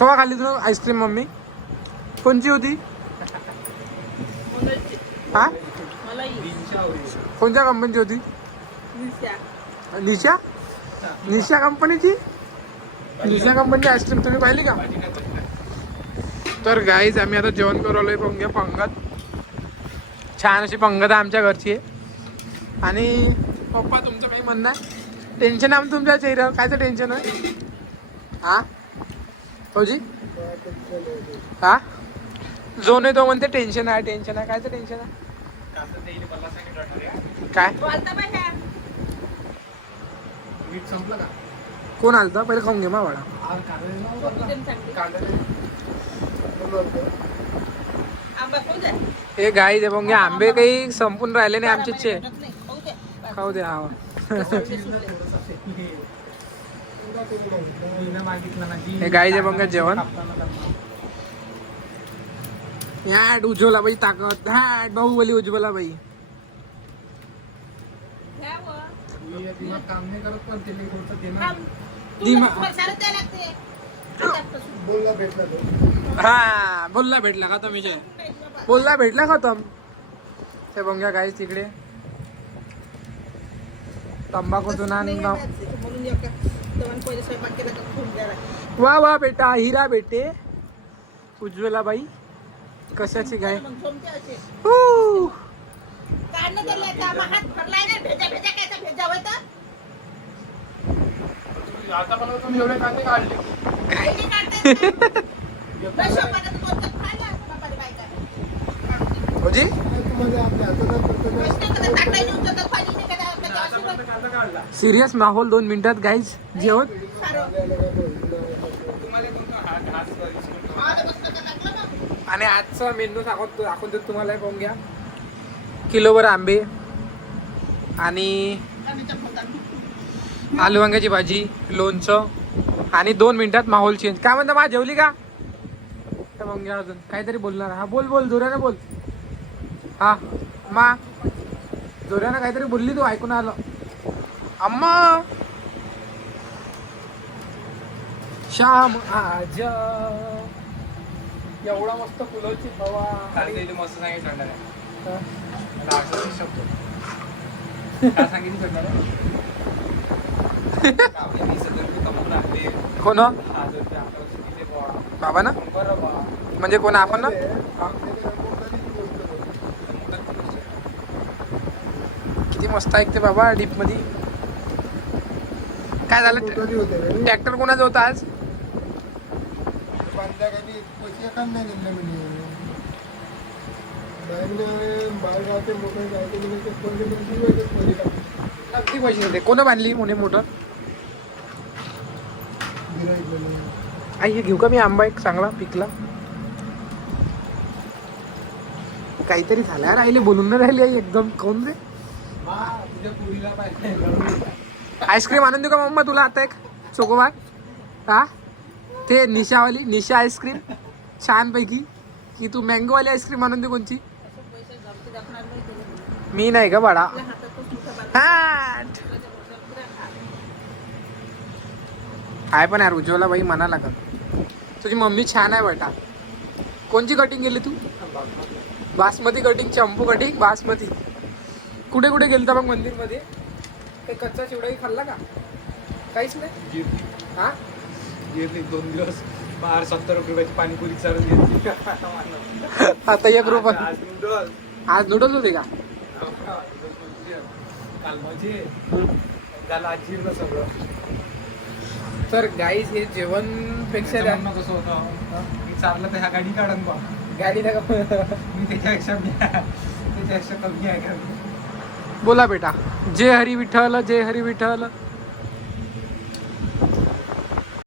केव्हा खाल्ली तू ice cream mummy? कोणची होती? हा कोणत्या कंपनीची होती? निशा. निशा कंपनीची? निशा कंपनीची आईस्क्रीम तुम्ही पाहिली का? तर गाईज आम्ही आता जेवण करू आलोय. पंग्या पंगत छान अशी पंगत आहे आमच्या घरची आहे. आणि पप्पा तुमचं काही म्हणणं आहे? टेन्शन आहे तुमच्या चेहऱ्यावर, कायचं टेन्शन आहे? हा भाऊजी हा जो नाही तो म्हणते टेन्शन आहे टेन्शन आहे. कायचं टेन्शन आहे? काय संपलं का? कोण आलता? पहिले खाऊन घे मा वाडा. हे गाई दे मग आंबे काही संपून राहिले नाही आमचे. खाऊ दे. हा हे गाई दे मग जेवण. हॅट उज्ज्वला बाई ताकद. हॅट बाहुबली उज्ज्वला बाई. काम नाही करत पण हा बोलला भेटला का तुम्ही? बोलला भेटला का तुम? ते बघा गाईस तिकडे तंबाखूतून वा वा बेटा हिरा बेटे उज्ज्वला बाई कशाची गाय. आता पण तुम्ही एवढे कांदे काढले. सिरियस माहोल 2 मिनिटात गाईज जेवण. आणि आजचा मेनू दाखवतो तुम्हाला. पाहून घ्या. किलोभर आंबे आणि आलू वांग्याची भाजी, लोणचं आणि 2 मिनिटात माहोल चेंज. काय म्हणता मा जेवली का? मग घ्या अजून काहीतरी बोलणार. हा बोल बोल जोरानं बोल. हा मा जोरानं काहीतरी बोलली तू ऐकून आलं. अम्मा श्याम आजा एवढा मस्त फुलाची हवा. मस्त सांगितलं कोण बाबा ना? म्हणजे कोण आपण ना? किती मस्त ऐकते बाबा डीप मध्ये. काय झालं? ट्रॅक्टर कोणाचा होता आज? नक्की पैसे होते. कोण बांधली म्हणे मोटर? आई हे घेऊ का मी आंबा एक चांगला पिकला? काहीतरी झाल्या राहिले बोलून नाही राहिली आई एकदम. कोण रे? आईस्क्रीम आणून देऊ का मम्मा तुला आता एक चोकोबार? हा ते निशावाली निशा आईस्क्रीम छान पैकी. की तू मँगोवाली आईस्क्रीम आणून दे. कोणची? मी नाही का बाळा. हा आहे पण यार उज्ज्वला बाई म्हणा लागत. तुझी मम्मी छान आहे बेटा. कोणची कटिंग केली तू? बासमती कटिंग, चंपू कटिंग, बासमती. कुठे कुठे गेलता मग मंदिरमध्ये? काही कच्चा चिवडाही खाल्ला का? काहीच नाही. हा घेतली 2 दिवस 70 रुपयाची पाणीपुरी चालून घेतली. आता 1 रुपया. आज नूडल्स होते का? काल म्हणजे त्याला आज जिरलं सगळं. तर गाईज हे जेवण पेक्षा कसं होतं मी चाललं तर ह्या गाडी काढून बा गाडी नका मी त्याच्यापेक्षा कमी आहे का? बोला बेटा. जय हरी विठ्ठल, जय हरी विठ्ठल.